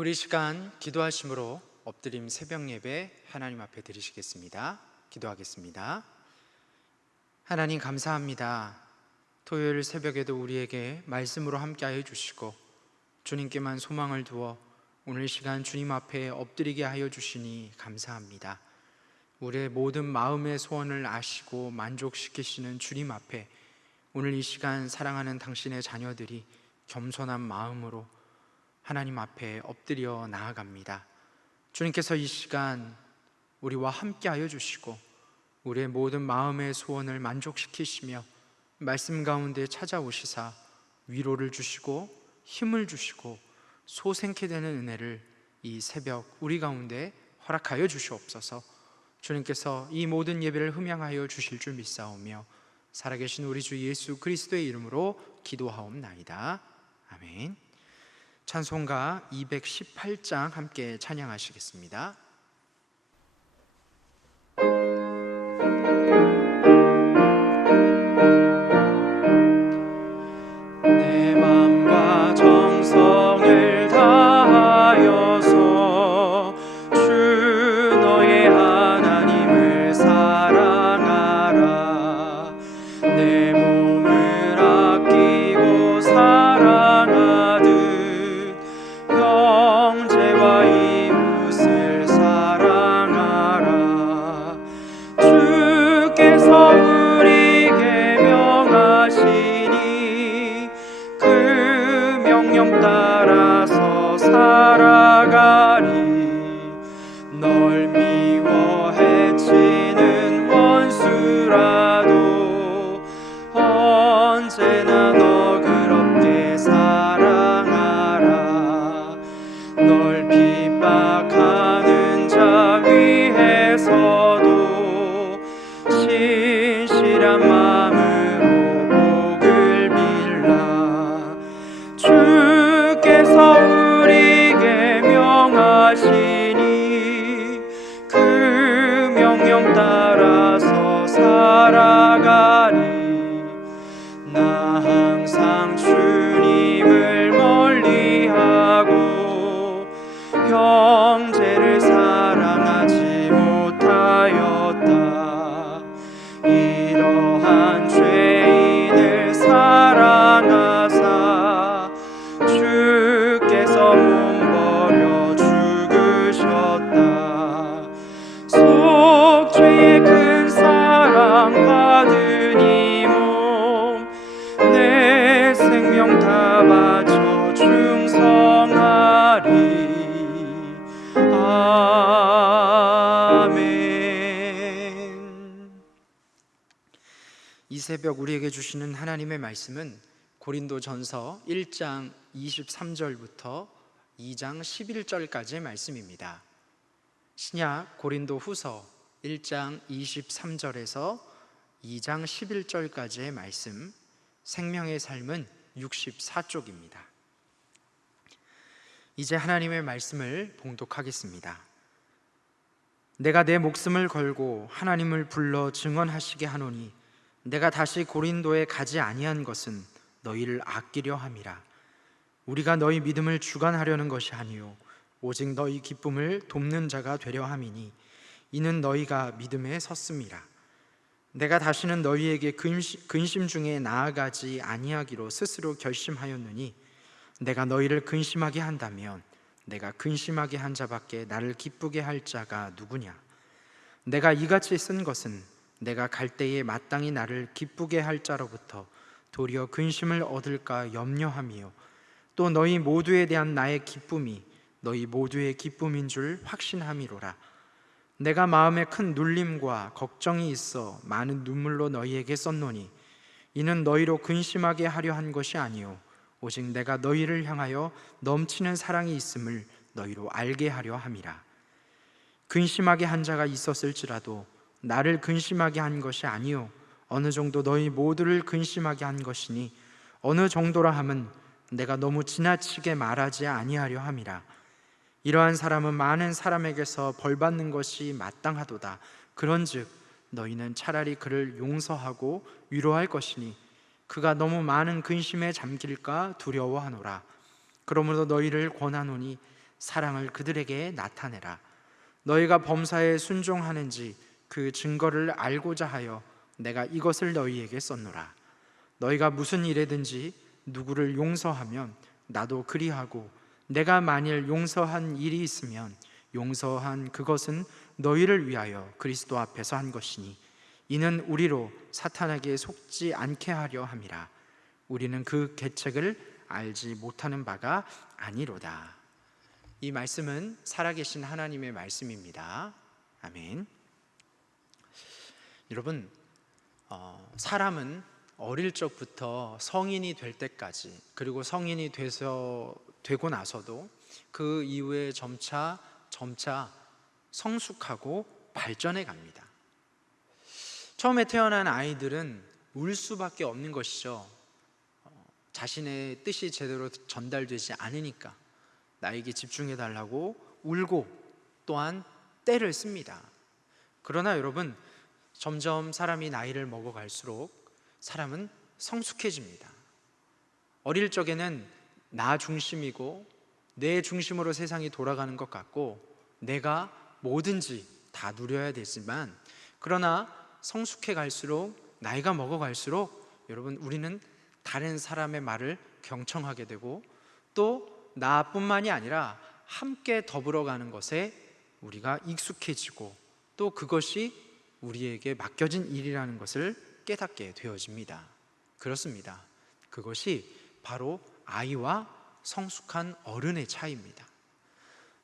우리 시간 기도하심으로 엎드림 새벽 예배 하나님 앞에 드리시겠습니다. 기도하겠습니다. 하나님 감사합니다. 토요일 새벽에도 우리에게 말씀으로 함께하여 주시고 주님께만 소망을 두어 오늘 시간 주님 앞에 엎드리게 하여 주시니 감사합니다. 우리의 모든 마음의 소원을 아시고 만족시키시는 주님 앞에 오늘 이 시간 사랑하는 당신의 자녀들이 겸손한 마음으로 하나님 앞에 엎드려 나아갑니다. 주님께서 이 시간 우리와 함께하여 주시고 우리의 모든 마음의 소원을 만족시키시며 말씀 가운데 찾아오시사 위로를 주시고 힘을 주시고 소생케 되는 은혜를 이 새벽 우리 가운데 허락하여 주시옵소서. 주님께서 이 모든 예배를 흠양하여 주실 줄 믿사오며 살아계신 우리 주 예수 그리스도의 이름으로 기도하옵나이다. 아멘. 찬송가 218장 함께 찬양하시겠습니다. 내 맘과 정성을 다하여서 주 너의 하나님을 사랑하라. 내 몸을 아끼고 사랑하듯 형제와 이웃을 사랑하라. 주께서 우리에게 명하시니 그 명령 따라서 살아가리. 널 미워 해치는 원수라도 언제나 너그럽게 사랑하라. 널 핍박하는 자 위에서도 신실한 마음으로 복을 빌라. 주께서 우리에게 명하시니 그 명령 따라서 살아가리. 나 항상 주님을 멀리하고 형제를 사랑하지 못하였다. 이러한 죄인을 사랑하사 주께서 몸버려 죽으셨다. 속죄의 큰 사랑 받은 이 몸 내 생명 다 바쳐 충성하리. 아멘. 이 새벽 우리에게 주시는 하나님의 말씀은 고린도전서 1장 23절부터 2장 11절까지의 말씀입니다. 신약 고린도후서 1장 23절에서 2장 11절까지의 말씀, 생명의 삶은 64쪽입니다. 이제 하나님의 말씀을 봉독하겠습니다. 내가 내 목숨을 걸고 하나님을 불러 증언하시게 하노니 내가 다시 고린도에 가지 아니한 것은 너희를 아끼려 함이라. 우리가 너희 믿음을 주관하려는 것이 아니요 오직 너희 기쁨을 돕는 자가 되려 함이니 이는 너희가 믿음에 섰음이라. 내가 다시는 너희에게 근심 중에 나아가지 아니하기로 스스로 결심하였느니 내가 너희를 근심하게 한다면 내가 근심하게 한 자밖에 나를 기쁘게 할 자가 누구냐. 내가 이같이 쓴 것은 내가 갈 때에 마땅히 나를 기쁘게 할 자로부터 도리어 근심을 얻을까 염려함이요 또 너희 모두에 대한 나의 기쁨이 너희 모두의 기쁨인 줄 확신함이로라. 내가 마음에 큰 눌림과 걱정이 있어 많은 눈물로 너희에게 썼노니 이는 너희로 근심하게 하려 한 것이 아니요 오직 내가 너희를 향하여 넘치는 사랑이 있음을 너희로 알게 하려 함이라. 근심하게 한 자가 있었을지라도 나를 근심하게 한 것이 아니요 어느 정도 너희 모두를 근심하게 한 것이니 어느 정도라 함은 내가 너무 지나치게 말하지 아니하려 함이라. 이러한 사람은 많은 사람에게서 벌받는 것이 마땅하도다. 그런즉 너희는 차라리 그를 용서하고 위로할 것이니 그가 너무 많은 근심에 잠길까 두려워하노라. 그러므로 너희를 권하노니 사랑을 그들에게 나타내라. 너희가 범사에 순종하는지 그 증거를 알고자 하여 내가 이것을 너희에게 썼노라. 너희가 무슨 일에든지 누구를 용서하면 나도 그리하고, 내가 만일 용서한 일이 있으면 용서한 그것은 너희를 위하여 그리스도 앞에서 한 것이니, 이는 우리로 사탄에게 속지 않게 하려 함이라. 우리는 그 계책을 알지 못하는 바가 아니로다. 이 말씀은 살아계신 하나님의 말씀입니다. 아멘. 여러분, 사람은 어릴 적부터 성인이 될 때까지, 그리고 성인이 되고 나서도 그 이후에 점차 성숙하고 발전해 갑니다. 처음에 태어난 아이들은 울 수밖에 없는 것이죠. 자신의 뜻이 제대로 전달되지 않으니까 나에게 집중해 달라고 울고 또한 떼를 씁니다. 그러나 여러분, 점점 사람이 나이를 먹어갈수록 사람은 성숙해집니다. 어릴 적에는 나 중심이고 내 중심으로 세상이 돌아가는 것 같고 내가 뭐든지 다 누려야 되지만, 그러나 성숙해 갈수록, 나이가 먹어갈수록 여러분, 우리는 다른 사람의 말을 경청하게 되고 또 나뿐만이 아니라 함께 더불어가는 것에 우리가 익숙해지고 또 그것이 우리에게 맡겨진 일이라는 것을 깨닫게 되어집니다. 그렇습니다. 그것이 바로 아이와 성숙한 어른의 차이입니다.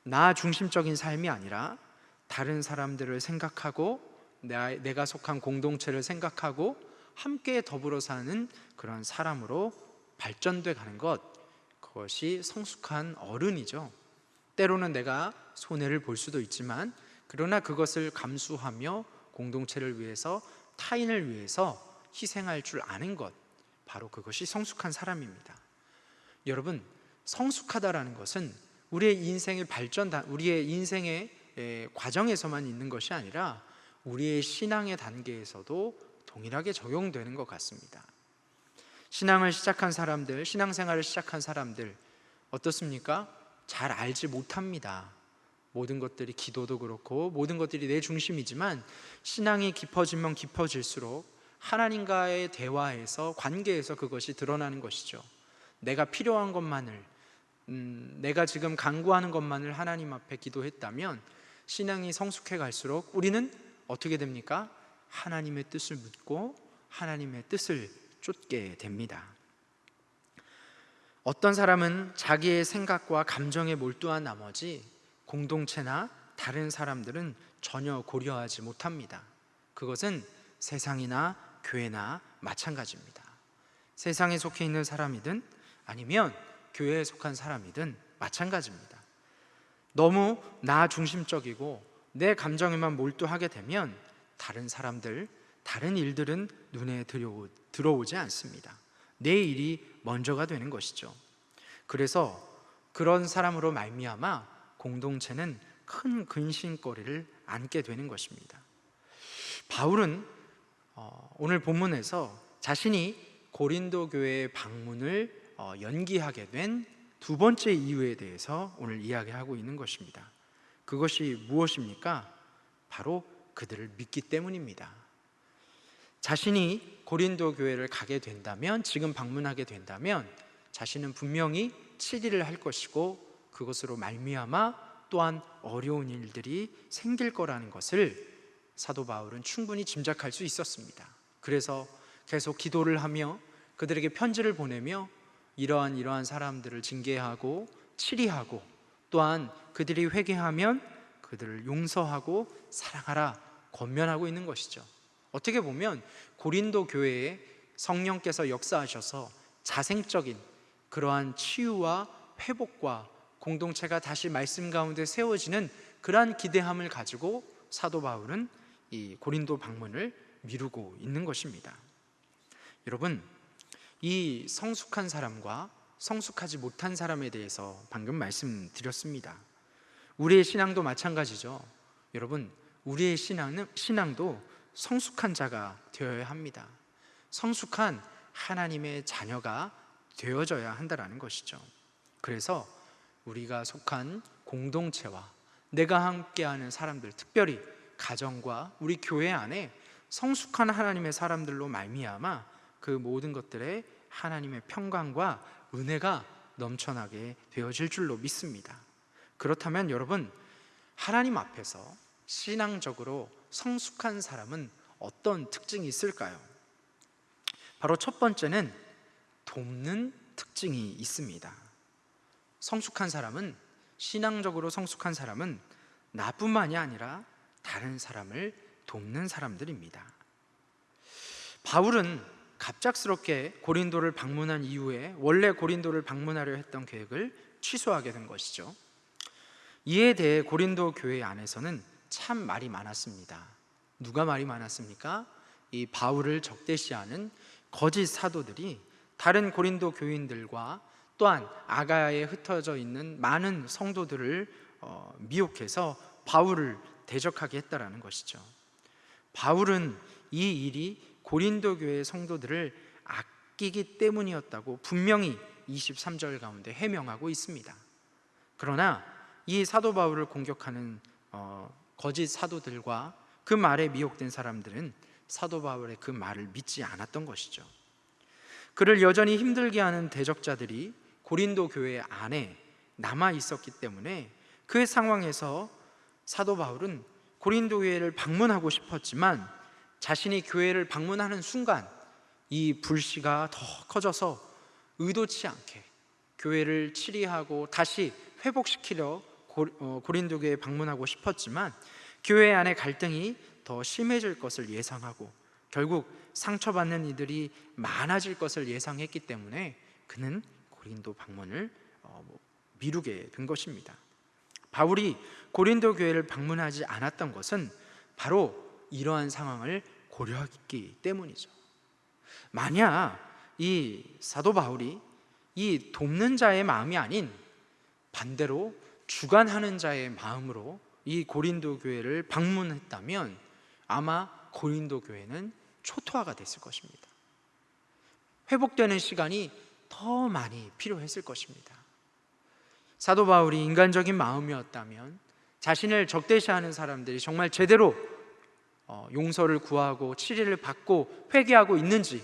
나 중심적인 삶이 아니라 다른 사람들을 생각하고 내가 속한 공동체를 생각하고 함께 더불어 사는 그런 사람으로 발전돼 가는 것, 그것이 성숙한 어른이죠. 때로는 내가 손해를 볼 수도 있지만 그러나 그것을 감수하며 공동체를 위해서, 타인을 위해서 희생할 줄 아는 것, 바로 그것이 성숙한 사람입니다. 여러분, 성숙하다라는 것은 우리의 인생의 과정에서만 있는 것이 아니라 우리의 신앙의 단계에서도 동일하게 적용되는 것 같습니다. 신앙을 시작한 사람들, 신앙생활을 시작한 사람들 어떻습니까? 잘 알지 못합니다. 모든 것들이, 기도도 그렇고 모든 것들이 내 중심이지만 신앙이 깊어지면 깊어질수록 하나님과의 대화에서, 관계에서 그것이 드러나는 것이죠. 내가 필요한 것만을, 내가 지금 간구하는 것만을 하나님 앞에 기도했다면 신앙이 성숙해 갈수록 우리는 어떻게 됩니까? 하나님의 뜻을 묻고 하나님의 뜻을 쫓게 됩니다. 어떤 사람은 자기의 생각과 감정에 몰두한 나머지 공동체나 다른 사람들은 전혀 고려하지 못합니다. 그것은 세상이나 교회나 마찬가지입니다. 세상에 속해 있는 사람이든 아니면 교회에 속한 사람이든 마찬가지입니다. 너무 나 중심적이고 내 감정에만 몰두하게 되면 다른 사람들, 다른 일들은 눈에 들어오지 않습니다. 내 일이 먼저가 되는 것이죠. 그래서 그런 사람으로 말미암아 공동체는 큰 근심거리를 안게 되는 것입니다. 바울은 오늘 본문에서 자신이 고린도 교회의 방문을 연기하게 된 두 번째 이유에 대해서 오늘 이야기하고 있는 것입니다. 그것이 무엇입니까? 바로 그들을 믿기 때문입니다. 자신이 고린도 교회를 가게 된다면, 지금 방문하게 된다면 자신은 분명히 7일을 할 것이고 그것으로 말미암아 또한 어려운 일들이 생길 거라는 것을 사도 바울은 충분히 짐작할 수 있었습니다. 그래서 계속 기도를 하며 그들에게 편지를 보내며 이러한 사람들을 징계하고 치리하고 또한 그들이 회개하면 그들을 용서하고 사랑하라 권면하고 있는 것이죠. 어떻게 보면 고린도 교회에 성령께서 역사하셔서 자생적인 그러한 치유와 회복과 공동체가 다시 말씀 가운데 세워지는 그러한 기대함을 가지고 사도 바울은 이 고린도 방문을 미루고 있는 것입니다. 여러분, 이 성숙한 사람과 성숙하지 못한 사람에 대해서 방금 말씀드렸습니다. 우리의 신앙도 마찬가지죠. 여러분, 우리의 신앙도 성숙한 자가 되어야 합니다. 성숙한 하나님의 자녀가 되어져야 한다는 것이죠. 그래서 우리가 속한 공동체와 내가 함께하는 사람들, 특별히 가정과 우리 교회 안에 성숙한 하나님의 사람들로 말미암아 그 모든 것들에 하나님의 평강과 은혜가 넘쳐나게 되어질 줄로 믿습니다. 그렇다면 여러분, 하나님 앞에서 신앙적으로 성숙한 사람은 어떤 특징이 있을까요? 바로 첫 번째는 돕는 특징이 있습니다. 성숙한 사람은, 신앙적으로 성숙한 사람은 나뿐만이 아니라 다른 사람을 돕는 사람들입니다. 바울은 갑작스럽게 고린도를 방문한 이후에 원래 고린도를 방문하려 했던 계획을 취소하게 된 것이죠. 이에 대해 고린도 교회 안에서는 참 말이 많았습니다. 누가 말이 많았습니까? 이 바울을 적대시하는 거짓 사도들이 다른 고린도 교인들과 또한 아가야에 흩어져 있는 많은 성도들을 미혹해서 바울을 대적하게 했다라는 것이죠. 바울은 이 일이 고린도 교회 성도들을 아끼기 때문이었다고 분명히 23절 가운데 해명하고 있습니다. 그러나 이 사도 바울을 공격하는 거짓 사도들과 그 말에 미혹된 사람들은 사도 바울의 그 말을 믿지 않았던 것이죠. 그를 여전히 힘들게 하는 대적자들이 고린도 교회 안에 남아 있었기 때문에 그 상황에서 사도 바울은 고린도 교회를 방문하고 싶었지만 자신이 교회를 방문하는 순간 이 불씨가 더 커져서 의도치 않게 교회를 치리하고 다시 회복시키려 고린도 교회에 방문하고 싶었지만 교회 안의 갈등이 더 심해질 것을 예상하고 결국 상처받는 이들이 많아질 것을 예상했기 때문에 그는 고린도 방문을 미루게 된 것입니다. 바울이 고린도 교회를 방문하지 않았던 것은 바로 이러한 상황을 고려했기 때문이죠. 만약 이 사도 바울이 이 돕는 자의 마음이 아닌 반대로 주관하는 자의 마음으로 이 고린도 교회를 방문했다면 아마 고린도 교회는 초토화가 됐을 것입니다. 회복되는 시간이 더 많이 필요했을 것입니다. 사도 바울이 인간적인 마음이었다면 자신을 적대시하는 사람들이 정말 제대로 용서를 구하고 치리를 받고 회개하고 있는지,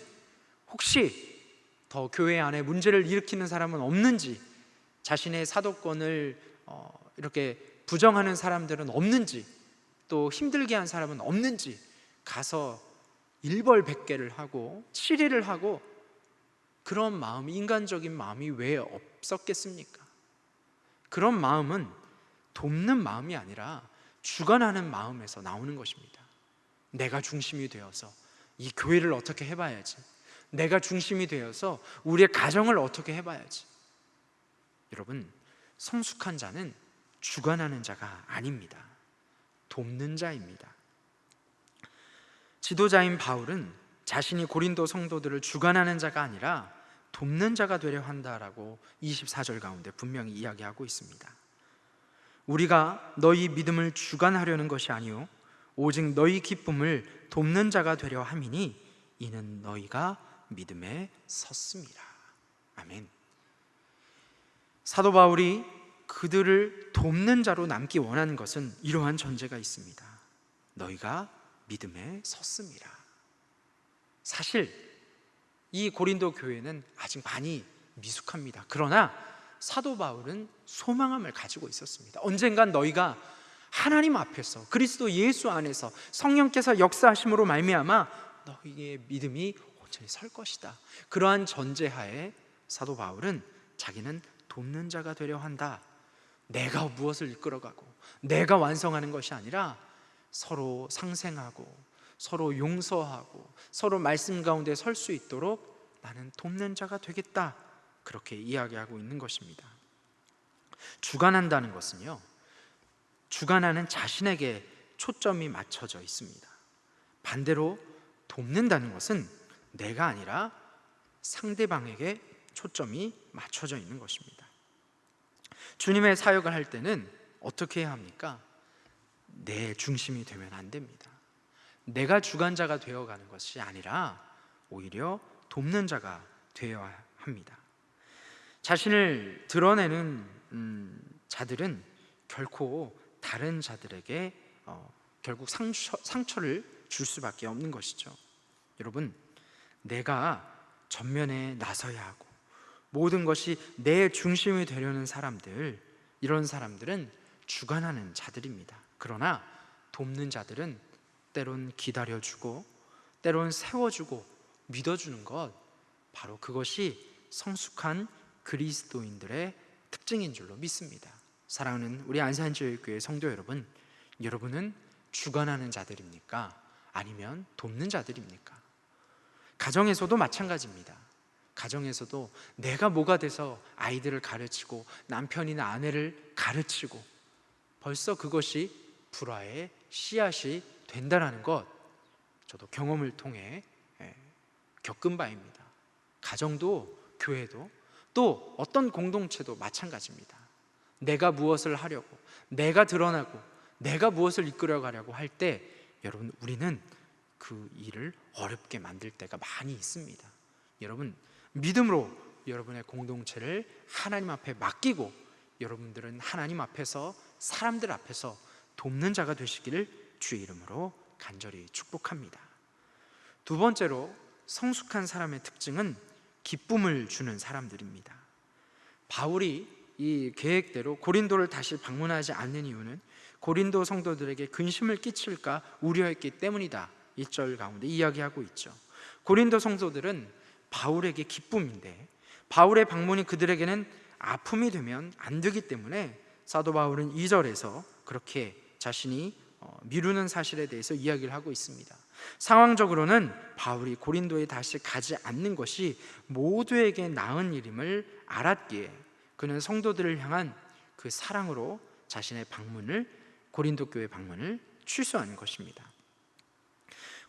혹시 더 교회 안에 문제를 일으키는 사람은 없는지, 자신의 사도권을 이렇게 부정하는 사람들은 없는지, 또 힘들게 한 사람은 없는지 가서 일벌백계를 하고 치리를 하고, 그런 마음, 인간적인 마음이 왜 없었겠습니까? 그런 마음은 돕는 마음이 아니라 주관하는 마음에서 나오는 것입니다. 내가 중심이 되어서 이 교회를 어떻게 해봐야지, 내가 중심이 되어서 우리의 가정을 어떻게 해봐야지. 여러분, 성숙한 자는 주관하는 자가 아닙니다. 돕는 자입니다. 지도자인 바울은 자신이 고린도 성도들을 주관하는 자가 아니라 돕는 자가 되려 한다라고 24절 가운데 분명히 이야기하고 있습니다. 우리가 너희 믿음을 주관하려는 것이 아니요 오직 너희 기쁨을 돕는 자가 되려 함이니 이는 너희가 믿음에 섰습니다. 아멘. 사도 바울이 그들을 돕는 자로 남기 원하는 것은 이러한 전제가 있습니다. 너희가 믿음에 섰습니다. 사실 이 고린도 교회는 아직 많이 미숙합니다. 그러나 사도 바울은 소망함을 가지고 있었습니다. 언젠간 너희가 하나님 앞에서 그리스도 예수 안에서 성령께서 역사하심으로 말미암아 너희의 믿음이 온전히 설 것이다. 그러한 전제하에 사도 바울은 자기는 돕는 자가 되려 한다. 내가 무엇을 이끌어가고 내가 완성하는 것이 아니라 서로 상생하고 서로 용서하고 서로 말씀 가운데 설 수 있도록 나는 돕는 자가 되겠다, 그렇게 이야기하고 있는 것입니다. 주관한다는 것은요, 주관하는 자신에게 초점이 맞춰져 있습니다. 반대로 돕는다는 것은 내가 아니라 상대방에게 초점이 맞춰져 있는 것입니다. 주님의 사역을 할 때는 어떻게 해야 합니까? 내 중심이 되면 안 됩니다. 내가 주관자가 되어가는 것이 아니라 오히려 돕는 자가 되어야 합니다. 자신을 드러내는 자들은 결코 다른 자들에게 결국 상처를 줄 수밖에 없는 것이죠. 여러분, 내가 전면에 나서야 하고 모든 것이 내 중심이 되려는 사람들, 이런 사람들은 주관하는 자들입니다. 그러나 돕는 자들은 때론 기다려주고 때론 세워주고 믿어주는 것, 바로 그것이 성숙한 그리스도인들의 특징인 줄로 믿습니다. 사랑하는 우리 안산지역교회 성도 여러분, 여러분은 주관하는 자들입니까? 아니면 돕는 자들입니까? 가정에서도 마찬가지입니다. 가정에서도 내가 뭐가 돼서 아이들을 가르치고 남편이나 아내를 가르치고 벌써 그것이 불화의 씨앗이 된다는 것, 저도 경험을 통해 겪은 바입니다. 가정도 교회도 또 어떤 공동체도 마찬가지입니다. 내가 무엇을 하려고, 내가 드러나고 내가 무엇을 이끌어 가려고 할 때, 여러분, 우리는 그 일을 어렵게 만들 때가 많이 있습니다. 여러분, 믿음으로 여러분의 공동체를 하나님 앞에 맡기고 여러분들은 하나님 앞에서, 사람들 앞에서 돕는 자가 되시기를 주의 이름으로 간절히 축복합니다. 두 번째로, 성숙한 사람의 특징은 기쁨을 주는 사람들입니다. 바울이 이 계획대로 고린도를 다시 방문하지 않는 이유는 고린도 성도들에게 근심을 끼칠까 우려했기 때문이다. 1절 가운데 이야기하고 있죠. 고린도 성도들은 바울에게 기쁨인데 바울의 방문이 그들에게는 아픔이 되면 안 되기 때문에 사도 바울은 2절에서 그렇게 자신이 미루는 사실에 대해서 이야기를 하고 있습니다. 상황적으로는 바울이 고린도에 다시 가지 않는 것이 모두에게 나은 일임을 알았기에 그는 성도들을 향한 그 사랑으로 자신의 방문을, 고린도 교회 방문을 취소하는 것입니다.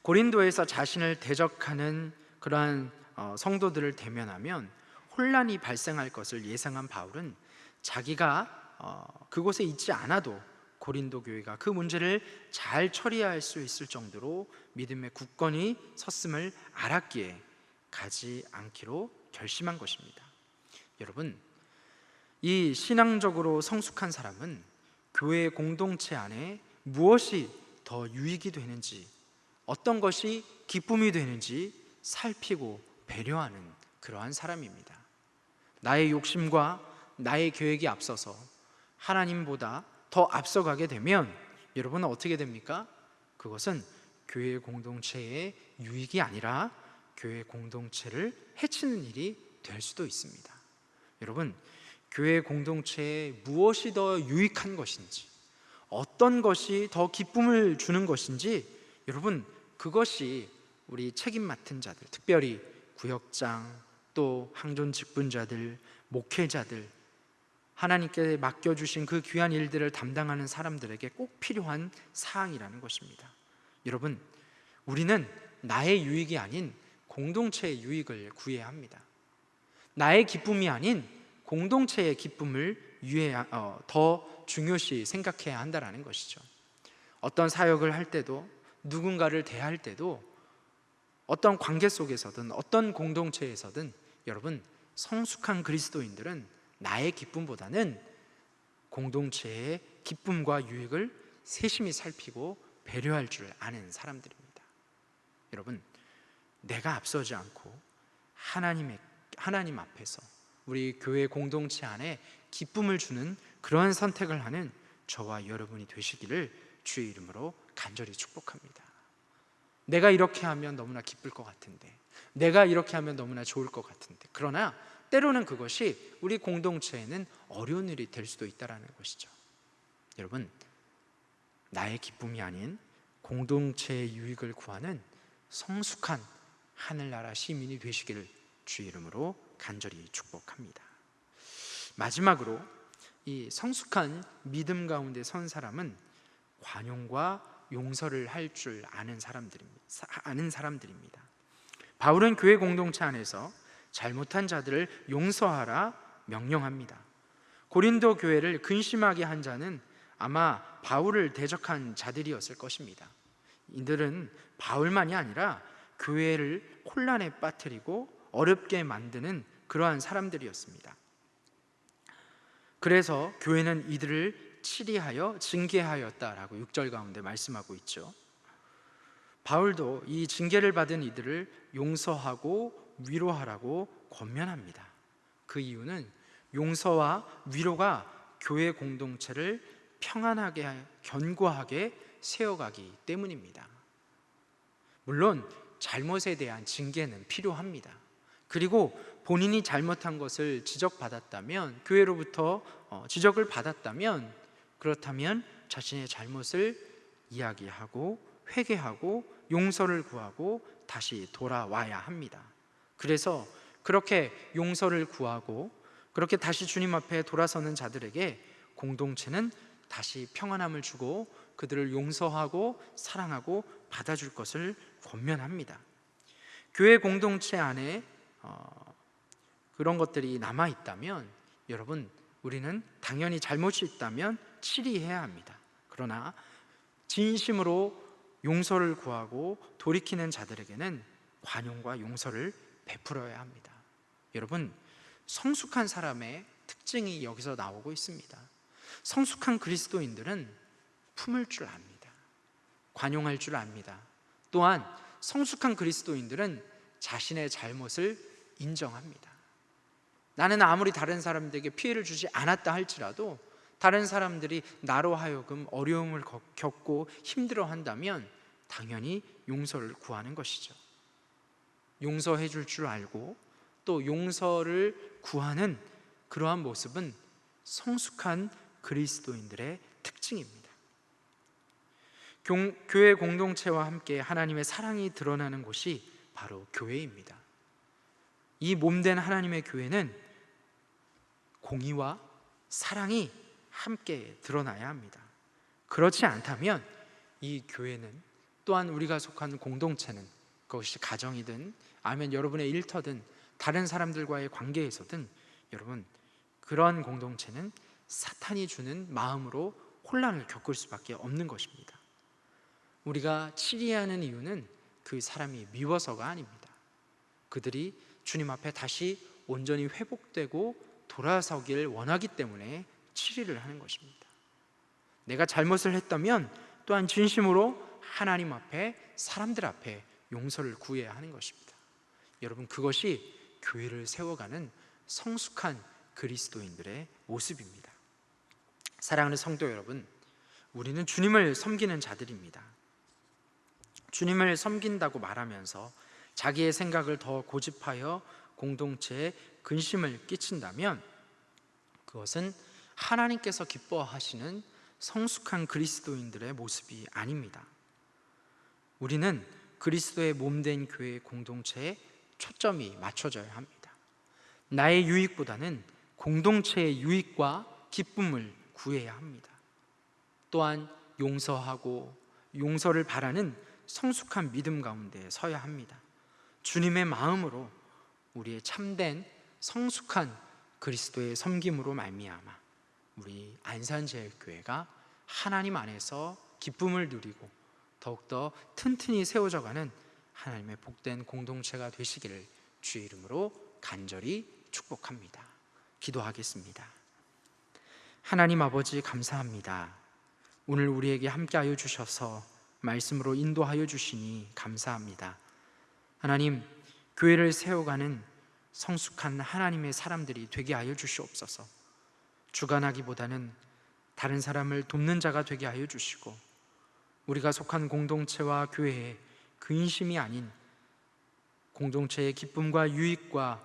고린도에서 자신을 대적하는 그러한 성도들을 대면하면 혼란이 발생할 것을 예상한 바울은 자기가 그곳에 있지 않아도 고린도 교회가 그 문제를 잘 처리할 수 있을 정도로 믿음의 굳건히 섰음을 알았기에 가지 않기로 결심한 것입니다. 여러분, 이 신앙적으로 성숙한 사람은 교회 공동체 안에 무엇이 더 유익이 되는지, 어떤 것이 기쁨이 되는지 살피고 배려하는 그러한 사람입니다. 나의 욕심과 나의 계획이 앞서서 하나님보다 더 앞서가게 되면 여러분은 어떻게 됩니까? 그것은 교회 공동체의 유익이 아니라 교회 공동체를 해치는 일이 될 수도 있습니다. 여러분, 교회 공동체에 무엇이 더 유익한 것인지, 어떤 것이 더 기쁨을 주는 것인지, 여러분, 그것이 우리 책임 맡은 자들, 특별히 구역장, 또 항존 직분자들, 목회자들, 하나님께 맡겨주신 그 귀한 일들을 담당하는 사람들에게 꼭 필요한 사항이라는 것입니다. 여러분, 우리는 나의 유익이 아닌 공동체의 유익을 구해야 합니다. 나의 기쁨이 아닌 공동체의 기쁨을 더 중요시 생각해야 한다는 것이죠. 어떤 사역을 할 때도, 누군가를 대할 때도, 어떤 관계 속에서든 어떤 공동체에서든 여러분, 성숙한 그리스도인들은 나의 기쁨보다는 공동체의 기쁨과 유익을 세심히 살피고 배려할 줄 아는 사람들입니다. 여러분, 내가 앞서지 않고 하나님 앞에서 우리 교회 공동체 안에 기쁨을 주는 그러한 선택을 하는 저와 여러분이 되시기를 주의 이름으로 간절히 축복합니다. 내가 이렇게 하면 너무나 기쁠 것 같은데, 내가 이렇게 하면 너무나 좋을 것 같은데, 그러나 때로는 그것이 우리 공동체에는 어려운 일이 될 수도 있다는 것이죠. 여러분, 나의 기쁨이 아닌 공동체의 유익을 구하는 성숙한 하늘나라 시민이 되시기를 주의 이름으로 간절히 축복합니다. 마지막으로, 이 성숙한 믿음 가운데 선 사람은 관용과 용서를 할 줄 아는 사람들입니다. 바울은 교회 공동체 안에서 잘못한 자들을 용서하라 명령합니다. 고린도 교회를 근심하게 한 자는 아마 바울을 대적한 자들이었을 것입니다. 이들은 바울만이 아니라 교회를 혼란에 빠뜨리고 어렵게 만드는 그러한 사람들이었습니다. 그래서 교회는 이들을 치리하여 징계하였다라고 6절 가운데 말씀하고 있죠. 바울도 이 징계를 받은 이들을 용서하고 위로하라고 권면합니다. 그 이유는 용서와 위로가 교회 공동체를 평안하게 견고하게 세워가기 때문입니다. 물론 잘못에 대한 징계는 필요합니다. 그리고 본인이 잘못한 것을 지적받았다면, 교회로부터 지적을 받았다면, 그렇다면 자신의 잘못을 이야기하고 회개하고 용서를 구하고 다시 돌아와야 합니다. 그래서 그렇게 용서를 구하고 그렇게 다시 주님 앞에 돌아서는 자들에게 공동체는 다시 평안함을 주고 그들을 용서하고 사랑하고 받아줄 것을 권면합니다. 교회 공동체 안에 그런 것들이 남아있다면, 여러분, 우리는 당연히 잘못이 있다면 치리해야 합니다. 그러나 진심으로 용서를 구하고 돌이키는 자들에게는 관용과 용서를 베풀어야 합니다. 여러분, 성숙한 사람의 특징이 여기서 나오고 있습니다. 성숙한 그리스도인들은 품을 줄 압니다. 관용할 줄 압니다. 또한 성숙한 그리스도인들은 자신의 잘못을 인정합니다. 나는 아무리 다른 사람들에게 피해를 주지 않았다 할지라도 다른 사람들이 나로 하여금 어려움을 겪고 힘들어한다면 당연히 용서를 구하는 것이죠. 용서해 줄 줄 알고 또 용서를 구하는 그러한 모습은 성숙한 그리스도인들의 특징입니다. 교회 공동체와 함께 하나님의 사랑이 드러나는 곳이 바로 교회입니다. 이 몸된 하나님의 교회는 공의와 사랑이 함께 드러나야 합니다. 그렇지 않다면 이 교회는, 또한 우리가 속한 공동체는, 그것이 가정이든 아니면 여러분의 일터든 다른 사람들과의 관계에서든, 여러분, 그런 공동체는 사탄이 주는 마음으로 혼란을 겪을 수밖에 없는 것입니다. 우리가 치리하는 이유는 그 사람이 미워서가 아닙니다. 그들이 주님 앞에 다시 온전히 회복되고 돌아서길 원하기 때문에 치리를 하는 것입니다. 내가 잘못을 했다면 또한 진심으로 하나님 앞에, 사람들 앞에 용서를 구해야 하는 것입니다. 여러분, 그것이 교회를 세워가는 성숙한 그리스도인들의 모습입니다. 사랑하는 성도 여러분, 우리는 주님을 섬기는 자들입니다. 주님을 섬긴다고 말하면서 자기의 생각을 더 고집하여 공동체에 근심을 끼친다면 그것은 하나님께서 기뻐하시는 성숙한 그리스도인들의 모습이 아닙니다. 우리는 그리스도의 몸된 교회 공동체에 초점이 맞춰져야 합니다. 나의 유익보다는 공동체의 유익과 기쁨을 구해야 합니다. 또한 용서하고 용서를 바라는 성숙한 믿음 가운데 서야 합니다. 주님의 마음으로 우리의 참된 성숙한 그리스도의 섬김으로 말미암아 우리 안산제일교회가 하나님 안에서 기쁨을 누리고 더욱더 튼튼히 세워져가는 하나님의 복된 공동체가 되시기를 주의 이름으로 간절히 축복합니다. 기도하겠습니다. 하나님 아버지, 감사합니다. 오늘 우리에게 함께하여 주셔서 말씀으로 인도하여 주시니 감사합니다. 하나님, 교회를 세워가는 성숙한 하나님의 사람들이 되게 하여 주시옵소서. 주관하기보다는 다른 사람을 돕는 자가 되게 하여 주시고, 우리가 속한 공동체와 교회에 근심이 아닌 공동체의 기쁨과 유익과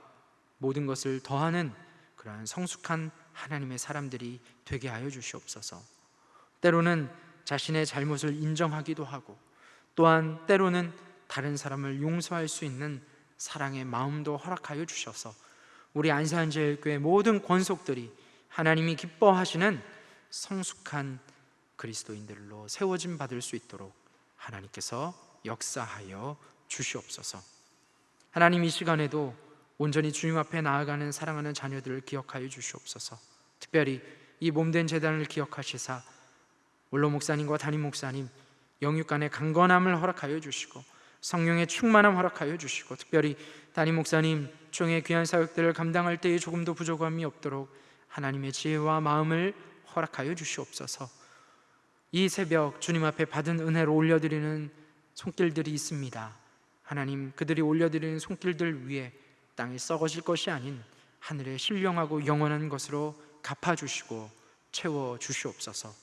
모든 것을 더하는 그러한 성숙한 하나님의 사람들이 되게 하여 주시옵소서. 때로는 자신의 잘못을 인정하기도 하고, 또한 때로는 다른 사람을 용서할 수 있는 사랑의 마음도 허락하여 주셔서 우리 안산제일교회 모든 권속들이 하나님이 기뻐하시는 성숙한 그리스도인들로 세워짐 받을 수 있도록 하나님께서 역사하여 주시옵소서. 하나님, 이 시간에도 온전히 주님 앞에 나아가는 사랑하는 자녀들을 기억하여 주시옵소서. 특별히 이 몸된 제단을 기억하시사 원로 목사님과 담임 목사님 영육간의 강건함을 허락하여 주시고 성령의 충만함 허락하여 주시고, 특별히 담임 목사님 총의 귀한 사역들을 감당할 때에 조금도 부족함이 없도록 하나님의 지혜와 마음을 허락하여 주시옵소서. 이 새벽 주님 앞에 받은 은혜로 올려드리는 손길들이 있습니다. 하나님, 그들이 올려드리는 손길들 위에 땅에 썩어질 것이 아닌 하늘에 신령하고 영원한 것으로 갚아주시고 채워주시옵소서.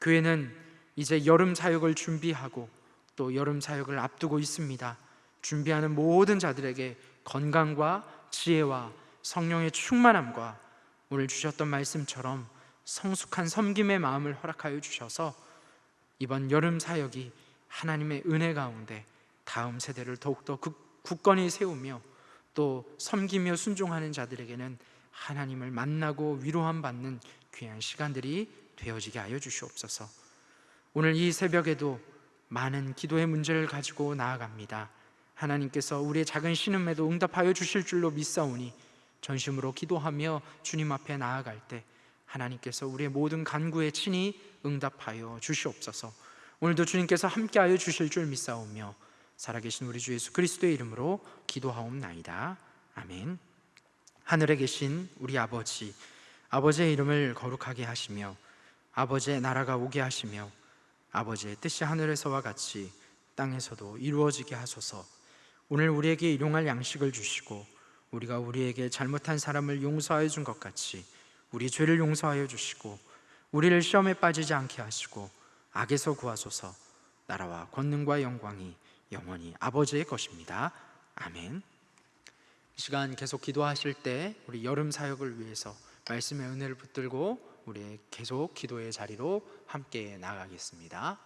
교회는 이제 여름 사역을 준비하고 또 여름 사역을 앞두고 있습니다. 준비하는 모든 자들에게 건강과 지혜와 성령의 충만함과 오늘 주셨던 말씀처럼 성숙한 섬김의 마음을 허락하여 주셔서 이번 여름 사역이 하나님의 은혜 가운데 다음 세대를 더욱더 굳건히 세우며 또 섬기며 순종하는 자들에게는 하나님을 만나고 위로함 받는 귀한 시간들이 되어지게 하여 주시옵소서. 오늘 이 새벽에도 많은 기도의 문제를 가지고 나아갑니다. 하나님께서 우리의 작은 신음에도 응답하여 주실 줄로 믿사오니 전심으로 기도하며 주님 앞에 나아갈 때 하나님께서 우리의 모든 간구에 친히 응답하여 주시옵소서. 오늘도 주님께서 함께하여 주실 줄 믿사오며 살아계신 우리 주 예수 그리스도의 이름으로 기도하옵나이다. 아멘. 하늘에 계신 우리 아버지, 아버지의 이름을 거룩하게 하시며 아버지의 나라가 오게 하시며 아버지의 뜻이 하늘에서와 같이 땅에서도 이루어지게 하소서. 오늘 우리에게 일용할 양식을 주시고 우리가 우리에게 잘못한 사람을 용서하여 준 것 같이 우리 죄를 용서하여 주시고 우리를 시험에 빠지지 않게 하시고 악에서 구하소서. 나라와 권능과 영광이 영원히 아버지의 것입니다. 아멘. 이 시간 계속 기도하실 때 우리 여름 사역을 위해서 말씀의 은혜를 붙들고 우리 계속 기도의 자리로 함께 나아가겠습니다.